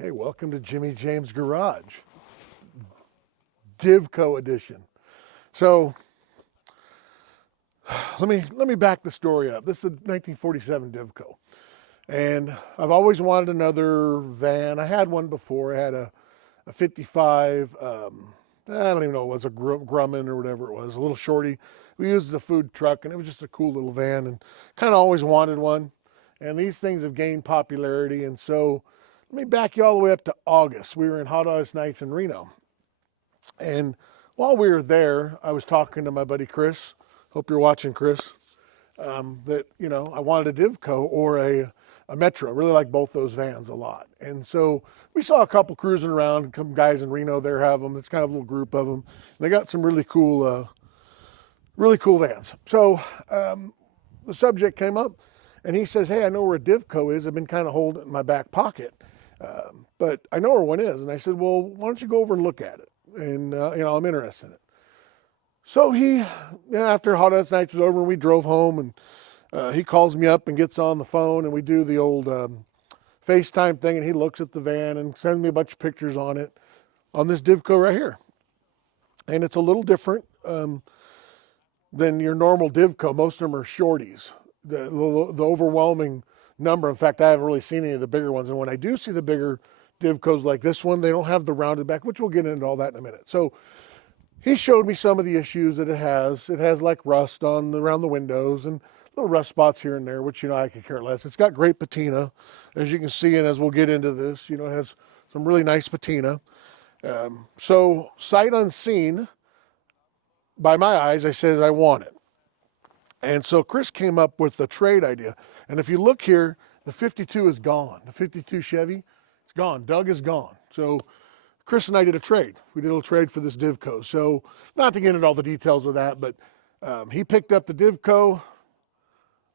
Okay, welcome to Jimmy James Garage, Divco edition. So let me back the story up. This is a 1947 Divco, and I've always wanted another van. I had one before. I had a 55. I don't even know what it was, a Grumman or whatever it was, a little shorty. We used it as a food truck, and it was just a cool little van, and kind of always wanted one. And these things have gained popularity, and so let me back you all the way up to August. We were in Hot August Nights in Reno. And while we were there, I was talking to my buddy Chris. Hope you're watching, Chris. That, you know, I wanted a Divco or a Metro. Really like both those vans a lot. And so we saw a couple cruising around. Some guys in Reno there have them. It's kind of a little group of them. And they got some really cool vans. So the subject came up. And he says, hey, I know where a Divco is. I've been kind of holding it in my back pocket. But I know where one is. And I said, well, why don't you go over and look at it? And, you know, I'm interested in it. So he, after Hot August Nights was over and we drove home, and he calls me up and gets on the phone, and we do the old FaceTime thing, and he looks at the van and sends me a bunch of pictures on it, on this Divco right here. And it's a little different than your normal Divco. Most of them are shorties. The overwhelming number. In fact, I haven't really seen any of the bigger ones. And when I do see the bigger Divcos like this one, they don't have the rounded back, which we'll get into all that in a minute. So he showed me some of the issues that it has. It has like rust around the windows and little rust spots here and there, which, you know, I could care less. It's got great patina, as you can see, and as we'll get into this, you know, it has some really nice patina. So sight unseen, by my eyes, I says I want it. And so Chris came up with the trade idea. And if you look here, the 52 is gone. The 52 Chevy, it's gone. Doug is gone. So Chris and I did a trade. We did a little trade for this Divco. So not to get into all the details of that, but he picked up the Divco.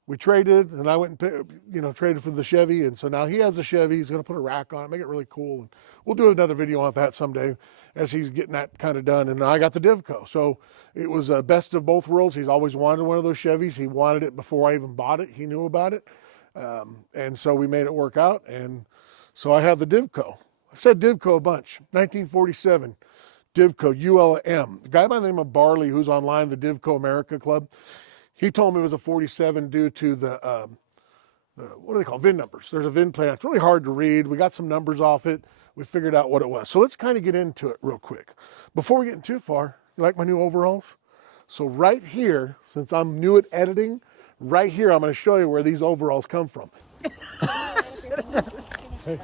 We traded, and I went and traded for the Chevy. And so now he has a Chevy. He's going to put a rack on it, make it really cool. And we'll do another video on that someday as he's getting that kind of done. And I got the Divco. So it was a best of both worlds. He's always wanted one of those Chevys. He wanted it before I even bought it. He knew about it. And so we made it work out. And so I have the Divco. I've said Divco a bunch. 1947 Divco, ULM. The guy by the name of Barley, who's online, the Divco America Club, he told me it was a 47 due to the what do they call VIN numbers? There's a VIN plan. It's really hard to read. We got some numbers off it. We figured out what it was. So let's kind of get into it real quick. Before we get too far, you like my new overalls? So right here, since I'm new at editing, right here I'm going to show you where these overalls come from. Hey.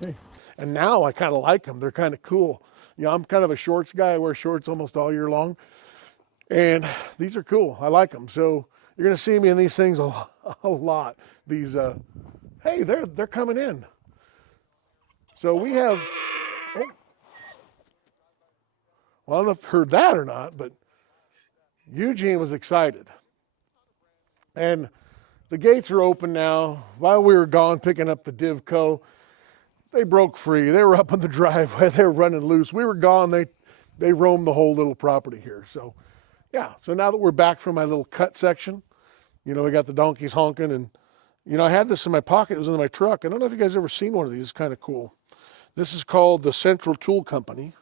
Hey. And now I kind of like them. They're kind of cool. You know, I'm kind of a shorts guy. I wear shorts almost all year long. And these are cool. I like them. So you're going to see me in these things a lot. These, hey, they're coming in. So we have, well, I don't know if you've heard that or not, but Eugene was excited. And the gates are open now. While we were gone picking up the Divco, they broke free. They were up on the driveway. They were running loose. We were gone. They roamed the whole little property here. So, yeah. So now that we're back from my little cut section, you know, we got the donkeys honking. And, you know, I had this in my pocket. It was in my truck. I don't know if you guys ever seen one of these. It's kind of cool. This is called the Central Tool Company.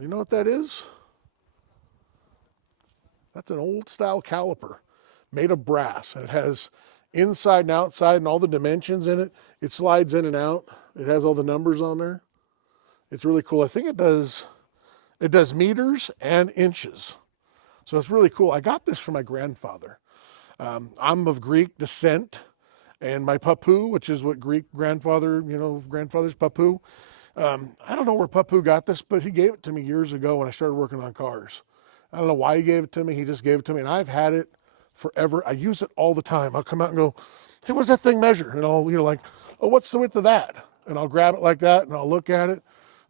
You know what that is? That's an old style caliper made of brass. And it has inside and outside and all the dimensions in it. It slides in and out. It has all the numbers on there. It's really cool. I think it does meters and inches. So it's really cool. I got this from my grandfather. I'm of Greek descent. And my papu, which is what Greek grandfather's papu. I don't know where papu got this, but he gave it to me years ago when I started working on cars. I don't know why he gave it to me. He just gave it to me, and I've had it forever. I use it all the time. I'll come out and go, hey, what does that thing measure? And I'll, like, oh, what's the width of that? And I'll grab it like that, and I'll look at it,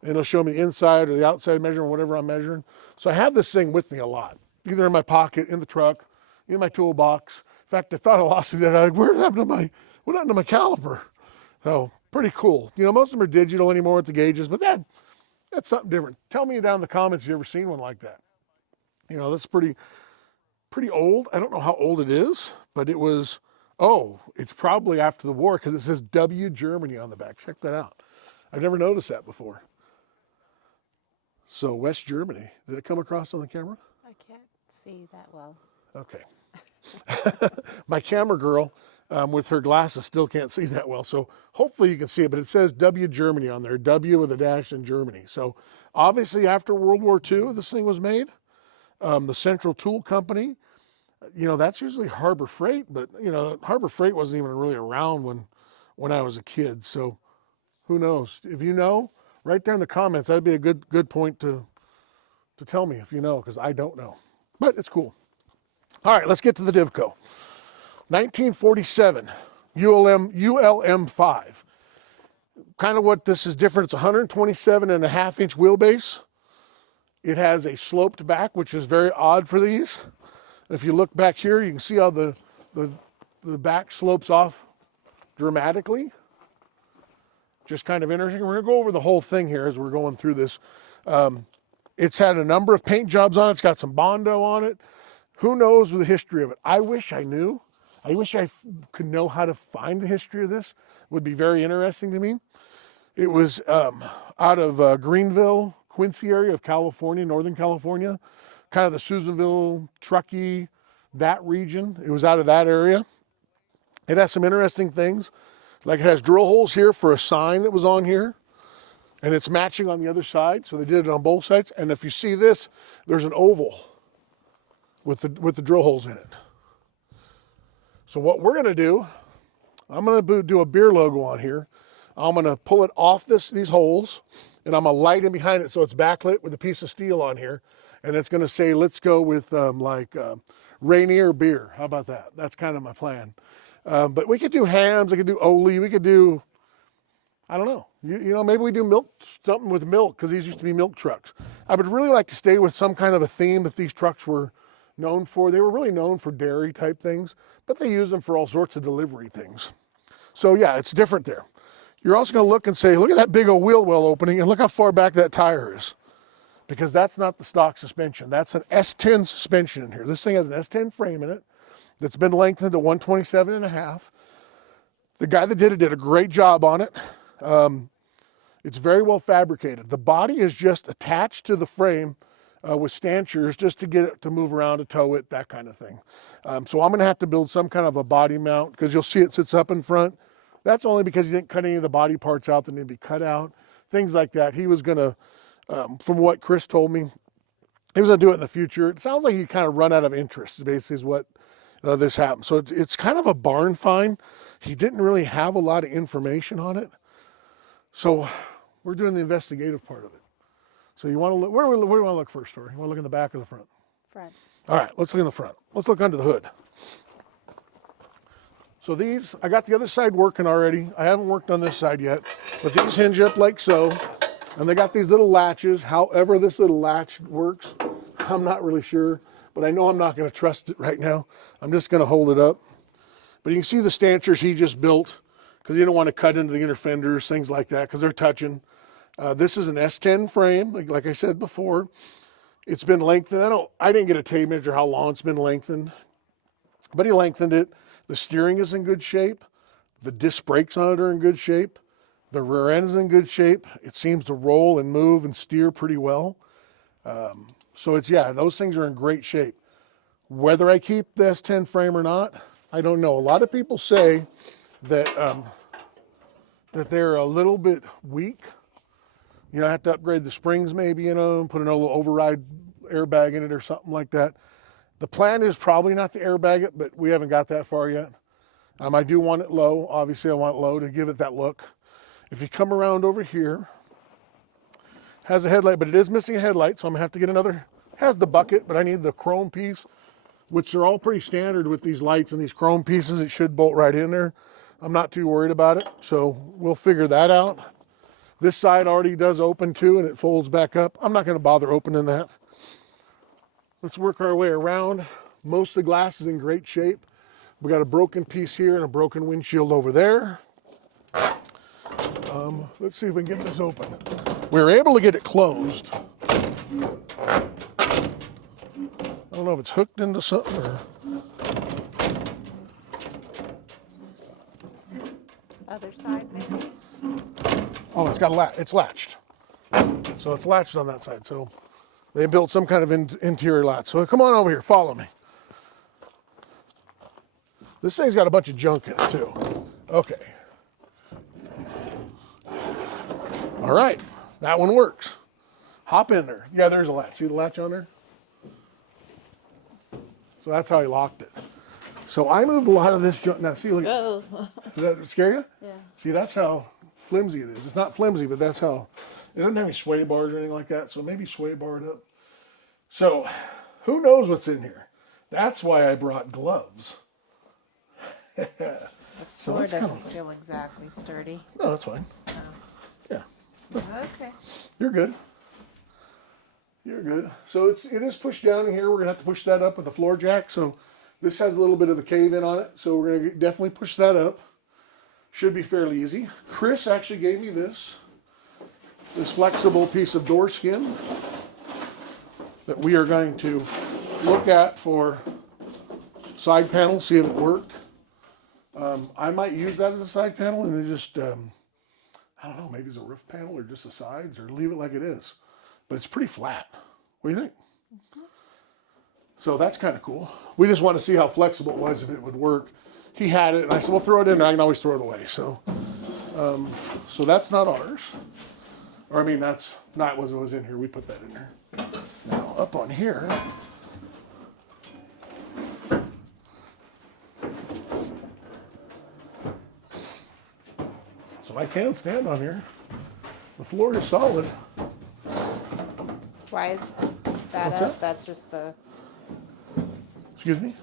and it'll show me the inside or the outside measurement, whatever I'm measuring. So I have this thing with me a lot, either in my pocket, in the truck, in my toolbox. In fact, I thought I lost it the other day. What happened to my caliper? So pretty cool. You know, most of them are digital anymore with the gauges, but that's something different. Tell me down in the comments if you ever seen one like that. You know, that's pretty old. I don't know how old it is, but it was Oh, it's probably after the war because it says W Germany on the back. Check that out. I've never noticed that before. So West Germany. Did it come across on the camera? I can't see that well. Okay. My camera girl with her glasses still can't see that well. So hopefully you can see it, but it says W Germany on there. W with a dash in Germany. So obviously after World War II, this thing was made. The Central Tool Company, you know, that's usually Harbor Freight, but you know, Harbor Freight wasn't even really around when I was a kid. So who knows? If you know, right there in the comments, that'd be a good point to tell me if you know, because I don't know. But it's cool. All right, let's get to the Divco. 1947, ULM 5. Kind of what this is different. It's 127.5-inch wheelbase. It has a sloped back, which is very odd for these. If you look back here, you can see how the back slopes off dramatically. Just kind of interesting. We're going to go over the whole thing here as we're going through this. It's had a number of paint jobs on it. It's got some Bondo on it. Who knows the history of it? I wish I knew. I wish I could know how to find the history of this. It would be very interesting to me. It was out of Greenville, Quincy area of California, Northern California, kind of the Susanville, Truckee, that region. It was out of that area. It has some interesting things. Like it has drill holes here for a sign that was on here, and it's matching on the other side. So they did it on both sides. And if you see this, there's an oval with the drill holes in it. So what we're gonna do, I'm gonna do a beer logo on here. I'm gonna pull it off these holes, and I'm gonna light it behind it so it's backlit with a piece of steel on here. And it's gonna say, let's go with Rainier beer. How about that? That's kind of my plan. But we could do hams, we could do Oli, we could do, I don't know. You know, maybe we do milk, something with milk, because these used to be milk trucks. I would really like to stay with some kind of a theme that these trucks were known for. They were really known for dairy type things, but they use them for all sorts of delivery things. So yeah, it's different there. You're also gonna look and say, look at that big old wheel well opening, and look how far back that tire is. Because that's not the stock suspension. That's an S10 suspension in here. This thing has an S10 frame in it that's been lengthened to 127.5. The guy that did it did a great job on it. It's very well fabricated. The body is just attached to the frame with stanchions just to get it to move around, to tow it, that kind of thing. So I'm gonna have to build some kind of a body mount, because you'll see it sits up in front. That's only because he didn't cut any of the body parts out that need to be cut out, things like that. He was gonna, from what Chris told me, he was gonna do it in the future. It sounds like he kind of run out of interest, basically is what this happened. So it's kind of a barn find. He didn't really have a lot of information on it. So we're doing the investigative part of it. So you want to look, where do we want to look first, Tori? You want to look in the back or the front? Front. All right, let's look in the front. Let's look under the hood. So these, I got the other side working already. I haven't worked on this side yet, but these hinge up like so. And they got these little latches. However this little latch works, I'm not really sure, but I know I'm not going to trust it right now. I'm just going to hold it up. But you can see the stanchions he just built, because he didn't want to cut into the inner fenders, things like that, because they're touching. This is an S10 frame, like I said before. It's been lengthened. I didn't get a tape measure how long it's been lengthened, but he lengthened it. The steering is in good shape. The disc brakes on it are in good shape. The rear end is in good shape. It seems to roll and move and steer pretty well. So it's, yeah, those things are in great shape. Whether I keep the S10 frame or not, I don't know. A lot of people say that that they're a little bit weak. You know, I have to upgrade the springs maybe, you know, and put an old override airbag in it or something like that. The plan is probably not to airbag it, but we haven't got that far yet. I do want it low. Obviously, I want it low to give it that look. If you come around over here, has a headlight, but it is missing a headlight, so I'm gonna have to get another. Has the bucket, but I need the chrome piece, which are all pretty standard with these lights and these chrome pieces. It should bolt right in there. I'm not too worried about it, so we'll figure that out. This side already does open too, and it folds back up. I'm not gonna bother opening that. Let's work our way around. Most of the glass is in great shape. We got a broken piece here and a broken windshield over there. Let's see if we can get this open. We were able to get it closed. I don't know if it's hooked into something or... Oh, it's got a latch. It's latched. So it's latched on that side. So they built some kind of interior latch. So come on over here. Follow me. This thing's got a bunch of junk in it too. Okay. All right. That one works. Hop in there. Yeah, there's a latch. See the latch on there? So that's how he locked it. So I moved a lot of this junk. Now see, look. Oh. Does that scare you? Yeah. See, that's how flimsy it is. It's not flimsy, but that's how. It doesn't have any sway bars or anything like that, so maybe sway barred up. So, who knows what's in here? That's why I brought gloves. The So floor that's doesn't kind of. feel exactly sturdy. No, that's fine. Oh. Yeah, Okay. you're good. You're good. So it is pushed down in here. We're gonna have to push that up with a floor jack. So this has a little bit of a cave in on it. So we're gonna definitely push that up. Should be fairly easy. Chris actually gave me this flexible piece of door skin that we are going to look at for side panel, see if it worked. I might use that as a side panel and then just, I don't know, maybe it's a roof panel or just the sides or leave it like it is. But it's pretty flat. What do you think? So that's kind of cool. We just want to see how flexible it was, if it would work. He had it, and I said, well, throw it in there. I can always throw it away. So so that's not ours. Or, I mean, that's not what was in here. We put that in there. Now, up on here, so I can stand on here. The floor is solid. Why is that What's up? that? That's just the. Excuse me?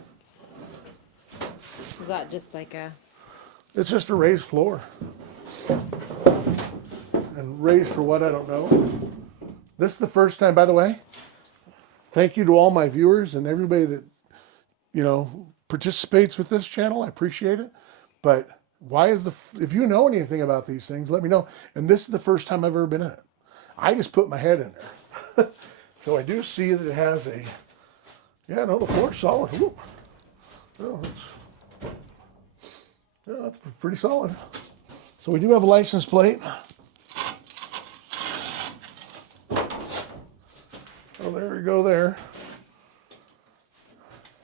Is that just like a? It's just a raised floor. And raised for what, I don't know. This is the first time, by the way, thank you to all my viewers and everybody that, you know, participates with this channel. I appreciate it. But why is if you know anything about these things, let me know. And this is the first time I've ever been in it. I just put my head in there. So I do see that it has a, yeah, no, the floor's solid. Ooh. Oh, that's pretty solid. So we do have a license plate. Oh, there we go there.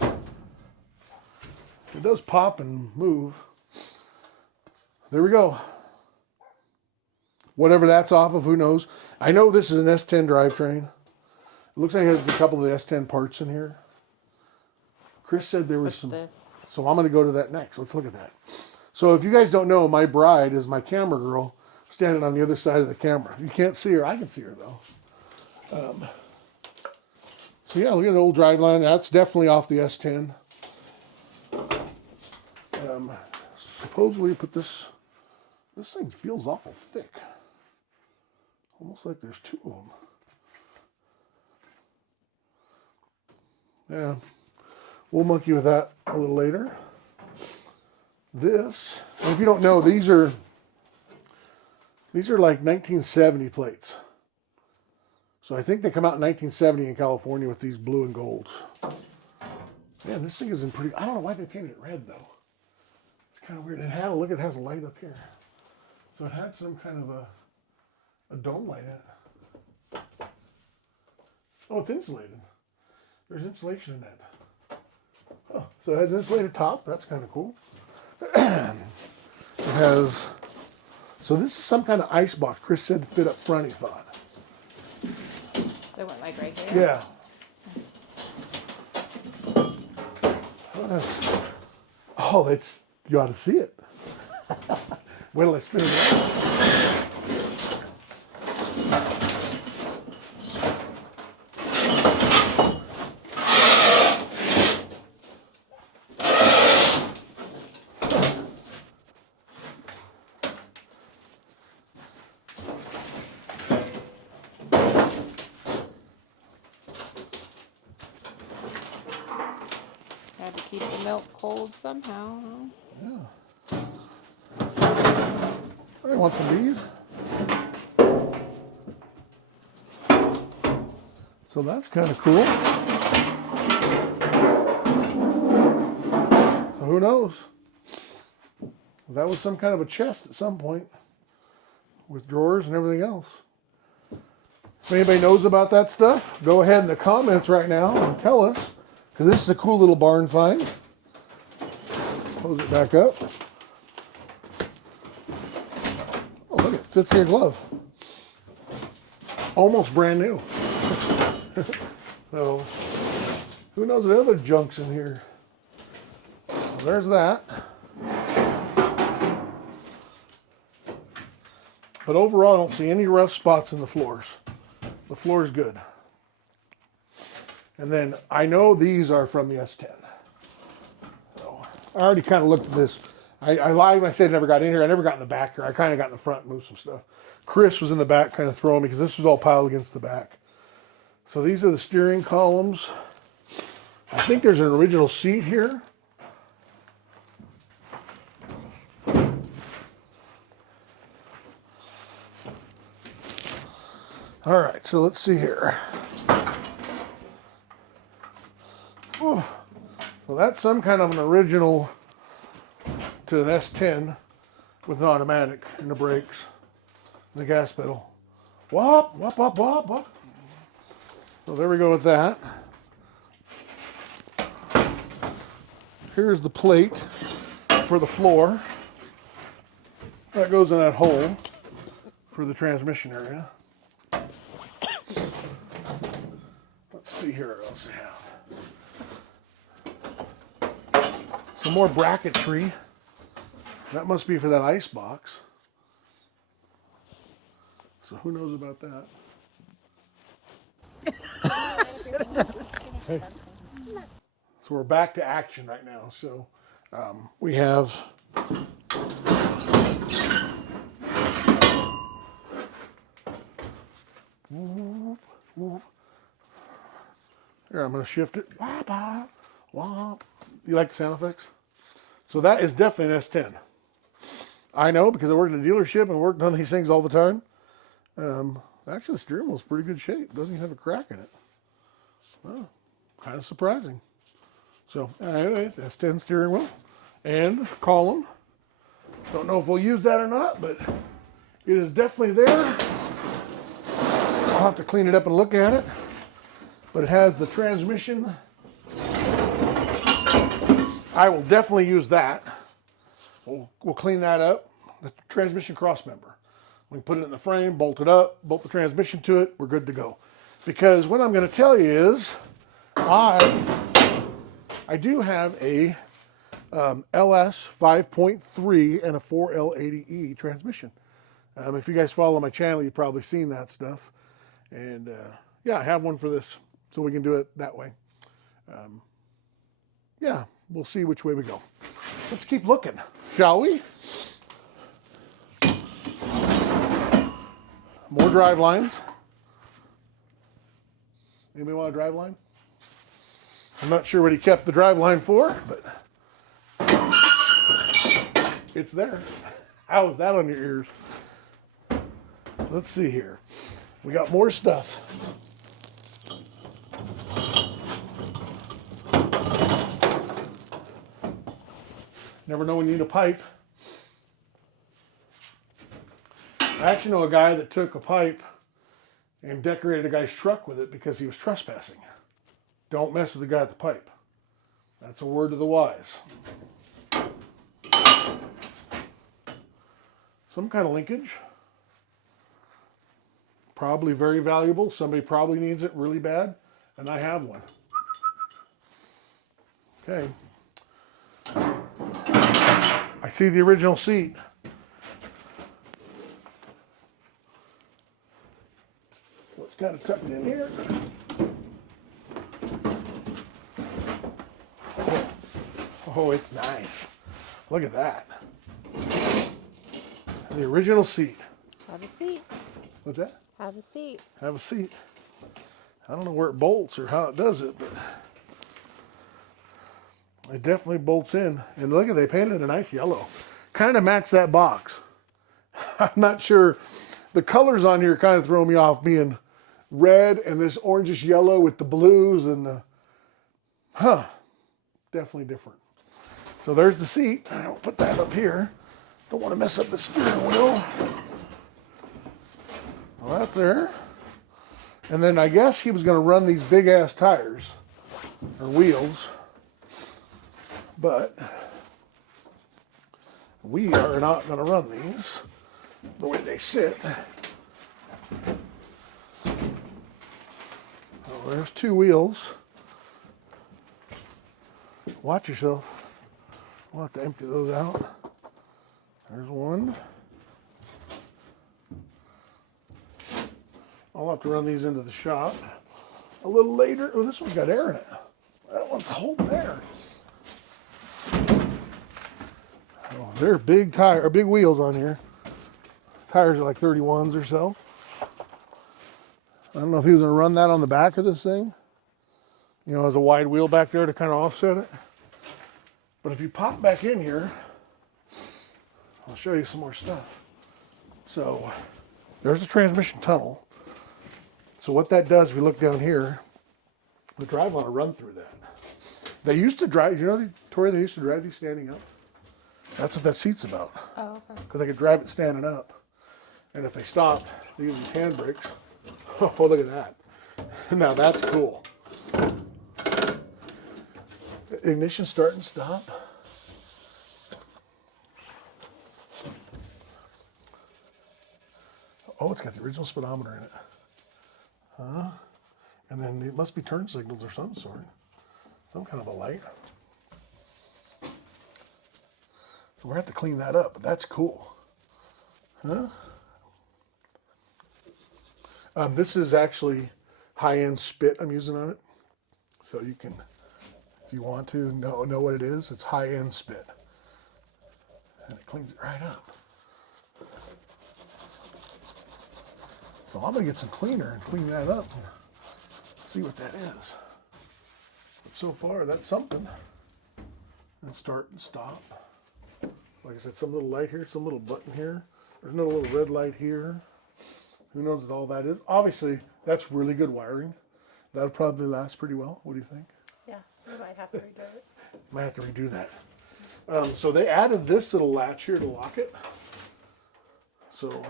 It does pop and move. There we go. Whatever that's off of, who knows. I know this is an S10 drivetrain. It looks like it has a couple of the S10 parts in here. Chris said there was What's some. this? So I'm going to go to that next. Let's look at that. So if you guys don't know, my bride is my camera girl standing on the other side of the camera. You can't see her. I can see her, though. So yeah, look at the old driveline. That's definitely off the S10. Supposedly you put this thing feels awful thick. Almost like there's two of them. Yeah, we'll monkey with that a little later. This, and if you don't know, these are like 1970 plates. So I think they come out in 1970 in California with these blue and golds. Man, this thing is in pretty, I don't know why they painted it red though. It's kind of weird. It has a light up here. So it had some kind of a dome light in it. Oh, it's insulated. There's insulation in that. Oh, so it has an insulated top. That's kind of cool. It has, so this is some kind of ice box. Chris said fit up front, he thought. They went like right there? Yeah. Oh, it's, you ought to see it. Wait till I spin it out. Had to keep the milk cold somehow. Yeah. I want some of these. So that's kind of cool. So who knows? That was some kind of a chest at some point. with drawers and everything else. If anybody knows about that stuff, go ahead in the comments right now and tell us, because this is a cool little barn find. Close it back up. Oh, look, it fits in your glove. Almost brand new. So, who knows what other junk's in here? Well, there's that. But overall, I don't see any rough spots in the floors. The floor is good. And then I know these are from the S10. So I already kind of looked at this. I lied when I said I never got in here. I never got in the back here. I kind of got in the front and moved some stuff. Chris was in the back kind of throwing me because this was all piled against the back. So these are the steering columns. I think there's an original seat here. All right, so let's see here. Oh, so that's some kind of an original to an S10 with an automatic and the brakes and the gas pedal. Whop, whop, whop, whop, whop. So there we go with that. Here's the plate for the floor. That goes in that hole for the transmission area. Let's see here what else we have. Some more bracketry. That must be for that ice box. So who knows about that? Hey. So we're back to action right now. So we have here, I'm going to shift it. Wop, wop, wop. You like the sound effects? So that is definitely an S10. I know because I worked in a dealership and worked on these things all the time. Actually, the steering wheel's pretty good shape. Doesn't even have a crack in it. Oh, kind of surprising. So, anyways, S10 steering wheel and column. Don't know if we'll use that or not, but it is definitely there. I'll have to clean it up and look at it. But it has the transmission. I will definitely use that. We'll clean that up. The transmission cross member. We can put it in the frame, bolt it up, bolt the transmission to it. We're good to go. Because what I'm going to tell you is, I do have a LS 5.3 and a 4L80E transmission. If you guys follow my channel, you've probably seen that stuff. And yeah, I have one for this, so we can do it that way. Yeah, we'll see which way we go. Let's keep looking, shall we? More drive lines. Anybody want a drive line? I'm not sure what he kept the drive line for, but it's there. How is that on your ears? Let's see here. We got more stuff. Never know when you need a pipe. I actually know a guy that took a pipe and decorated a guy's truck with it because he was trespassing. Don't mess with the guy at the pipe. That's a word to the wise. Some kind of linkage. Probably very valuable. Somebody probably needs it really bad, and I have one. Okay. I see the original seat. So it's kind of tucked in here. Oh, it's nice. Look at that. The original seat. Have a seat. What's that? Have a seat. Have a seat. I don't know where it bolts or how it does it, but it definitely bolts in. And look at, they painted a nice yellow. Kind of match that box. I'm not sure. The colors on here kind of throw me off, being red and this orangish yellow with the blues and the, definitely different. So there's the seat. I'll put that up here. Don't want to mess up the steering wheel. that there. And then I guess he was going to run these big ass tires or wheels, but we are not going to run these the way they sit. Oh, there's two wheels. Watch yourself. We'll have to empty those out. There's one. I'll have to run these into the shop a little later. Oh, this one's got air in it. That one's holding air. Oh, they're big tire or big wheels on here. Tires are like 31s or so. I don't know if he was going to run that on the back of this thing. You know, as a wide wheel back there to kind of offset it. But if you pop back in here, I'll show you some more stuff. So there's the transmission tunnel. So what that does, if you look down here, the drive want to run through that. They used to drive, you know, Tori, they used to drive these standing up. That's what that seat's about. Oh, okay. Because they could drive it standing up. And if they stopped, they use these handbrakes. Oh, look at that. Now that's cool. Ignition start and stop. Oh, it's got the original speedometer in it. And then it must be turn signals of some sort. Some kind of a light. So we're going to have to clean that up, but that's cool. This is actually high-end spit I'm using on it. So you can, if you want to know what it is, it's high-end spit. And it cleans it right up. So I'm going to get some cleaner and clean that up and see what that is. But so far, that's something. And start and stop. Like I said, some little light here, some little button here. There's another little red light here. Who knows what all that is? Obviously, that's really good wiring. That'll probably last pretty well. What do you think? Yeah, you might have to redo it. Might have to redo that. So they added this little latch here to lock it. So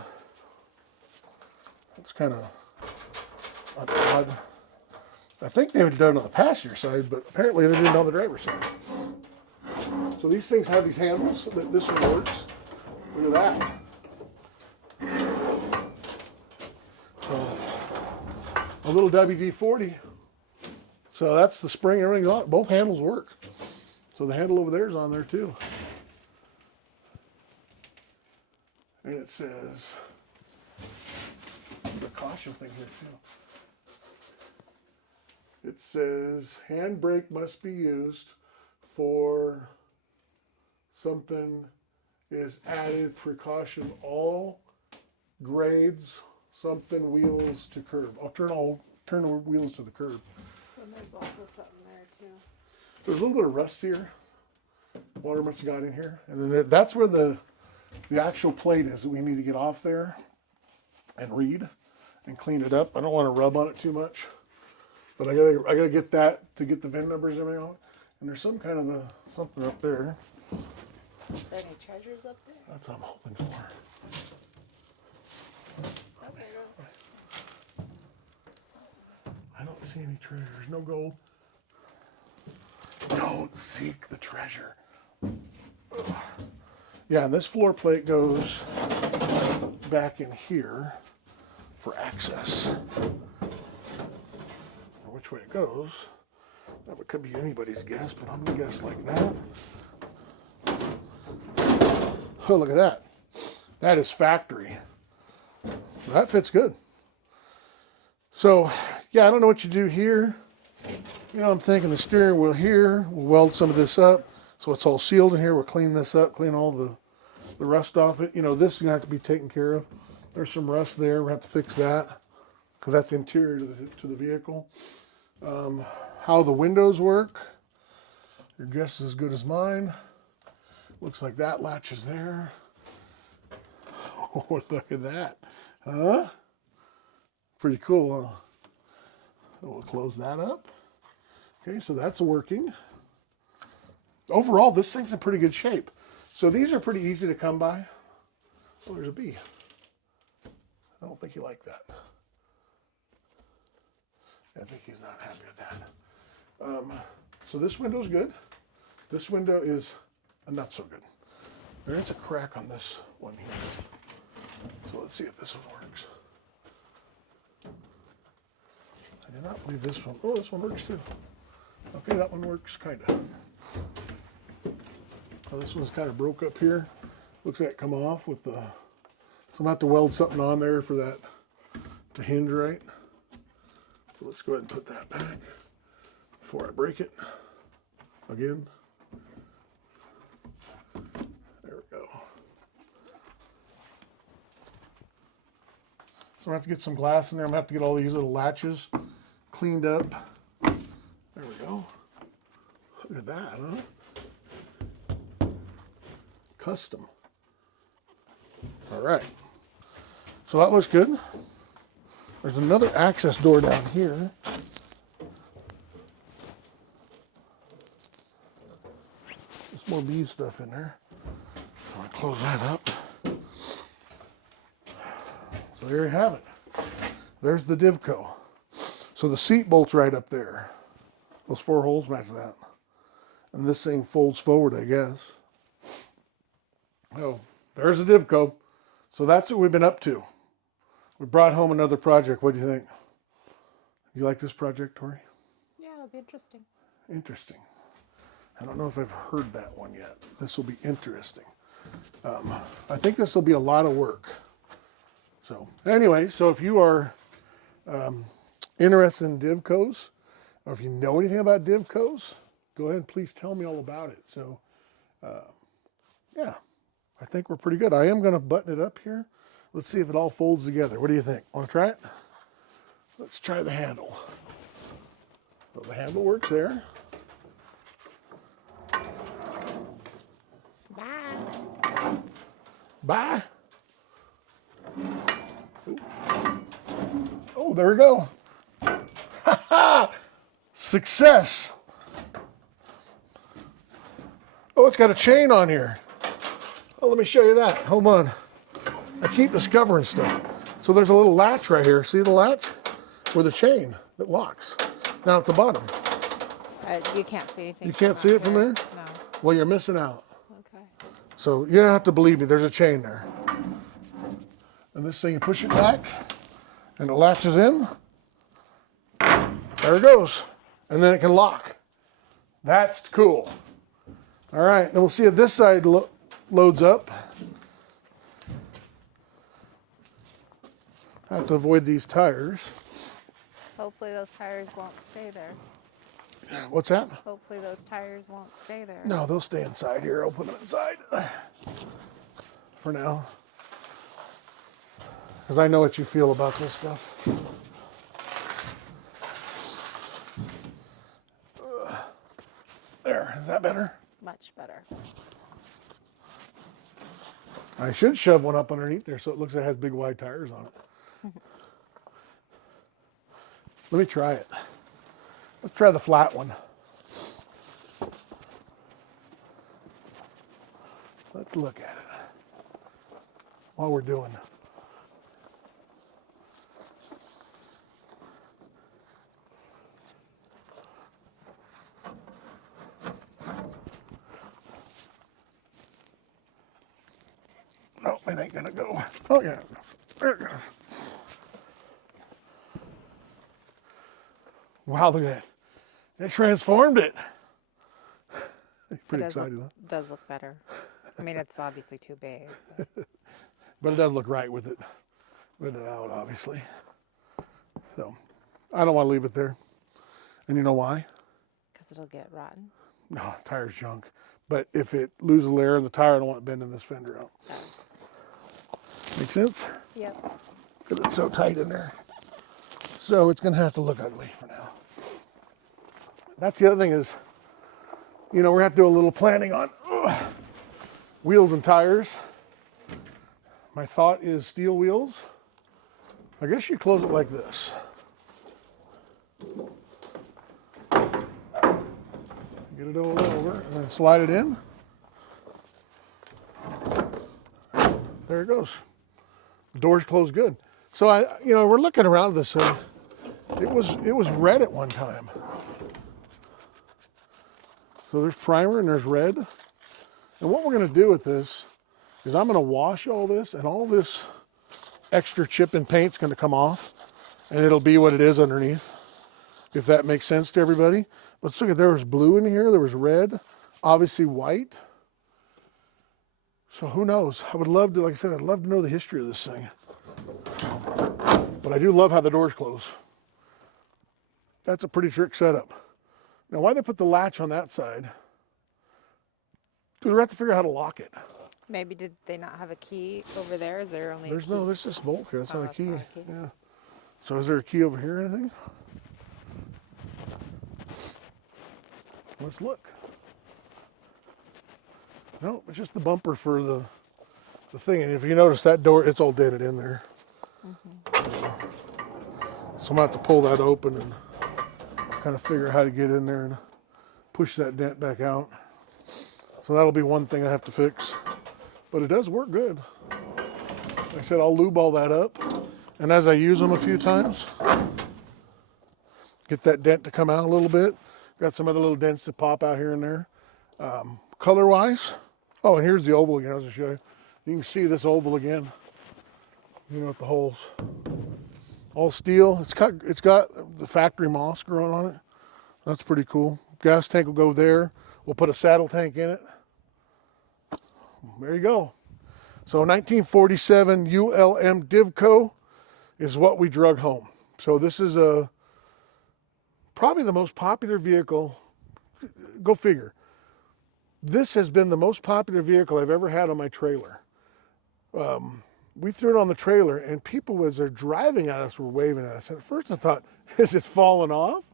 it's kind of odd. I think they would have done it on the passenger side, but apparently they didn't on the driver's side. So these things have these handles. This one works. Look at that. So, a little WD-40. So that's the spring and everything's on it. Both handles work. So the handle over there is on there too. And it says the caution thing here too. It says handbrake must be used for something is added precaution all grades something wheels to curb. I'll turn the wheels to the curb. And there's also something there too. There's a little bit of rust here. Water must have got in here. And then that's where the actual plate is that we need to get off there and read and clean it up. I don't want to rub on it too much. But I gotta get that to get the VIN numbers and everything on it. And there's some kind of something up there. Are there any treasures up there? That's what I'm hoping for. Oh, there goes. I don't see any treasures. No gold. Don't seek the treasure. Ugh. Yeah, and this floor plate goes back in here for access. Which way it goes, that could be anybody's guess, but I'm gonna guess like that. Oh, look at that. That is factory. That fits good. So, yeah, I don't know what you do here. You know, I'm thinking the steering wheel here, we'll weld some of this up. So it's all sealed in here. We'll clean this up, clean all the rust off it. You know, this is gonna have to be taken care of. There's some rust there. We'll have to fix that because that's interior to the vehicle. How the windows work, your guess is as good as mine. Looks like that latch is there. Oh, look at that. Huh? Pretty cool, huh? We'll close that up. Okay, so that's working. Overall, this thing's in pretty good shape. So these are pretty easy to come by. Oh, there's a bee. I don't think you like that. I think he's not happy with that. So this window's good. This window is not so good. There is a crack on this one here. So let's see if this one works. I do not believe this one. Oh, this one works too. Okay, that one works kind of. Oh, this one's kind of broke up here. Looks like it come off with the... So I'm going to have to weld something on there for that to hinge right. So let's go ahead and put that back before I break it again. There we go. So I have to get some glass in there. I'm going to have to get all these little latches cleaned up. There we go. Look at that, huh? Custom. All right. So that looks good. There's another access door down here. There's more bee stuff in there. So I'll close that up. So there you have it. There's the Divco. So the seat bolt's right up there. Those 4 holes match that. And this thing folds forward, I guess. Oh, there's the Divco. So that's what we've been up to. We brought home another project. What do you think? You like this project, Tori? Yeah, it'll be interesting. Interesting. I don't know if I've heard that one yet. This will be interesting. I think this will be a lot of work. So anyway, so if you are interested in Divcos, or if you know anything about Divcos, go ahead and please tell me all about it. So yeah, I think we're pretty good. I am going to button it up here. Let's see if it all folds together. What do you think? Want to try it? Let's try the handle. So the handle works there. Bye. Bye. Oh, there we go. Ha ha! Success. Oh, it's got a chain on here. Oh, let me show you that. Hold on. I keep discovering stuff. So there's a little latch right here. See the latch? With a chain that locks. Down at the bottom. You can't see anything. You can't see it from there? No. Well, you're missing out. Okay. So you don't have to believe me. There's a chain there. And this thing, you push it back, and it latches in. There it goes. And then it can lock. That's cool. All right, then we'll see if this side loads up. I have to avoid these tires. Hopefully those tires won't stay there. What's that? Hopefully those tires won't stay there. No, they'll stay inside here. I'll put them inside for now. Because I know what you feel about this stuff. There, is that better? Much better. I should shove one up underneath there so it looks like it has big wide tires on it. Let me try it. Let's try the flat one. Let's look at it while we're doing. Oh, it ain't gonna go. Oh yeah, there it goes. Wow, look at that. They transformed it. Pretty excited, huh? Does look better. I mean, it's obviously too big. But it does look right with it out, obviously. So, I don't want to leave it there. And you know why? Because it'll get rotten. No, the tire's junk. But if it loses air in the tire, I don't want it bending this fender out. Make sense? Yep. Because it's so tight in there. So it's going to have to look ugly for now. That's the other thing is, you know, we're going to have to do a little planning on wheels and tires. My thought is steel wheels. I guess you close it like this. Get it all over and then slide it in. There it goes. The door's closed good. So we're looking around this thing. It was red at one time. So there's primer and there's red. And what we're going to do with this is I'm going to wash all this, and all this extra chip and paint's going to come off, and it'll be what it is underneath, if that makes sense to everybody. Let's look at, there was blue in here, there was red, obviously white. So who knows? I would love to, like I said, I'd love to know the history of this thing. But I do love how the doors close. That's a pretty trick setup. Now, why they put the latch on that side? Because we have to figure out how to lock it. Maybe did they not have a key over there? Is there only There's a key? no, there's just bolt here. That's not a it's key. not a key. Yeah. So is there a key over here or anything? Let's look. No, it's just the bumper for the thing. And if you notice that door, it's all dented in there. So I'm going to have to pull that open and kind of figure out how to get in there and push that dent back out. So that'll be one thing I have to fix. But it does work good. Like I said, I'll lube all that up. And as I use them a few times, get that dent to come out a little bit. Got some other little dents that pop out here and there. Color-wise, oh, and here's the oval again. I was going to show you. You can see this oval again. You know, with the holes. All steel. It's got the factory moss growing on it. That's pretty cool. Gas tank will go there. We'll put a saddle tank in it. There you go. So 1947 ULM Divco is what we drug home. So this is probably the most popular vehicle. Go figure. This has been the most popular vehicle I've ever had on my trailer. We threw it on the trailer, and people, as they're driving at us, were waving at us. And at first I thought, is it falling off?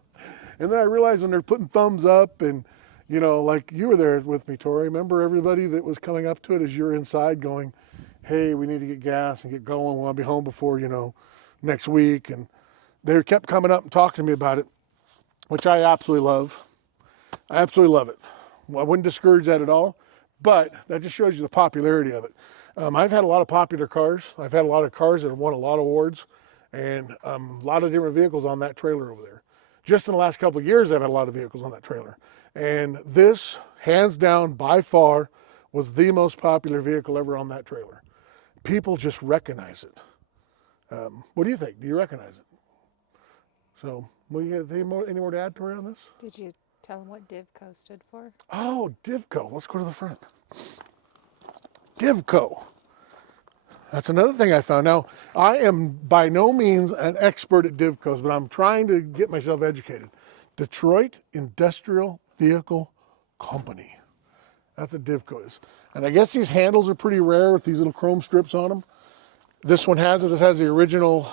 And then I realized when they're putting thumbs up, and, you know, like you were there with me, Tori. Remember everybody that was coming up to it as you're inside going, hey, we need to get gas and get going. We want to be home before, you know, next week. And they kept coming up and talking to me about it, which I absolutely love. I absolutely love it. Well, I wouldn't discourage that at all, but that just shows you the popularity of it. I've had a lot of popular cars. I've had a lot of cars that have won a lot of awards, and a lot of different vehicles on that trailer over there. Just in the last couple of years, I've had a lot of vehicles on that trailer. And this, hands down, by far, was the most popular vehicle ever on that trailer. People just recognize it. What do you think? Do you recognize it? So, any more to add, Tori, on this? Did you tell them what Divco stood for? Oh, Divco. Let's go to the front. Divco. That's another thing I found. Now, I am by no means an expert at Divcos, but I'm trying to get myself educated. Detroit Industrial Vehicle Company. That's what Divco is. And I guess these handles are pretty rare with these little chrome strips on them. This one has it. It has the original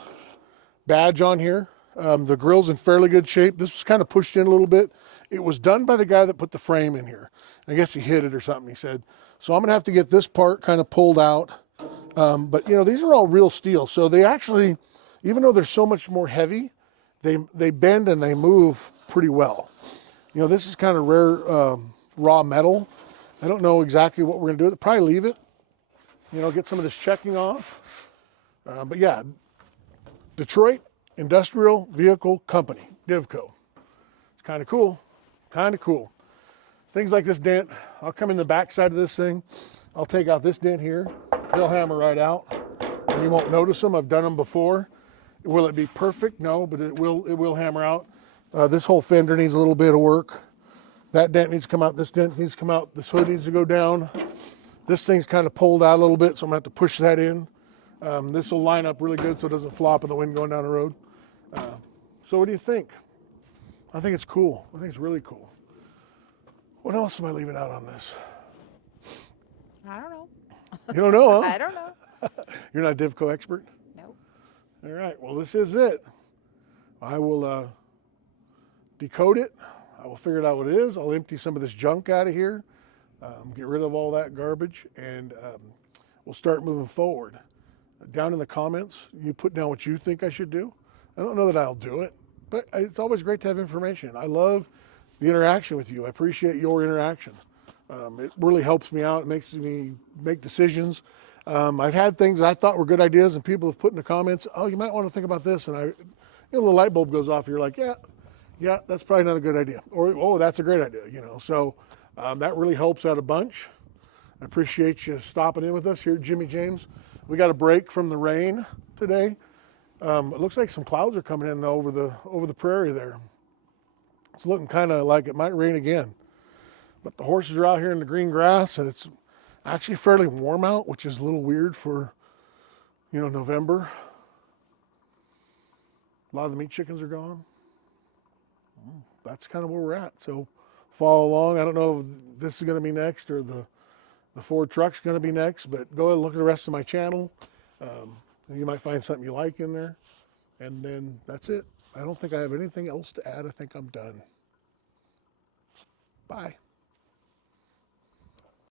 badge on here. The grill's in fairly good shape. This was kind of pushed in a little bit. It was done by the guy that put the frame in here. I guess he hit it or something, he said. So I'm going to have to get this part kind of pulled out. But, you know, these are all real steel. So they actually, even though they're so much more heavy, they bend and they move pretty well. You know, this is kind of rare raw metal. I don't know exactly what we're going to do with it. Probably leave it. You know, get some of this checking off. But yeah, Detroit Industrial Vehicle Company, Divco. It's kind of cool. Kind of cool. Things like this dent, I'll come in the back side of this thing. I'll take out this dent here. They'll hammer right out. And you won't notice them. I've done them before. Will it be perfect? No, but it will hammer out. This whole fender needs a little bit of work. That dent needs to come out. This dent needs to come out. This hood needs to go down. This thing's kind of pulled out a little bit, so I'm going to have to push that in. This will line up really good so it doesn't flop in the wind going down the road. So what do you think? I think it's cool. I think it's really cool. What else am I leaving out on this? I don't know. You don't know, huh? I don't know. You're not a Divco expert? Nope. All right, well, this is it. I will decode it. I will figure out what it is. I'll empty some of this junk out of here, get rid of all that garbage, and we'll start moving forward. Down in the comments, you put down what you think I should do. I don't know that I'll do it, but it's always great to have information. I love the interaction with you. I appreciate your interaction. It really helps me out. It makes me make decisions. I've had things I thought were good ideas, and people have put in the comments, oh, you might want to think about this, and you know, the light bulb goes off. You're like, yeah, that's probably not a good idea. Or, oh, that's a great idea, you know. So that really helps out a bunch. I appreciate you stopping in with us here at Jimmy James. We got a break from the rain today. It looks like some clouds are coming in over the prairie there. It's looking kind of like it might rain again. But the horses are out here in the green grass, and it's actually fairly warm out, which is a little weird for, you know, November. A lot of the meat chickens are gone. That's kind of where we're at. So follow along. I don't know if this is going to be next or the Ford truck's going to be next, but go ahead and look at the rest of my channel. You might find something you like in there. And then that's it. I don't think I have anything else to add. I think I'm done. Bye.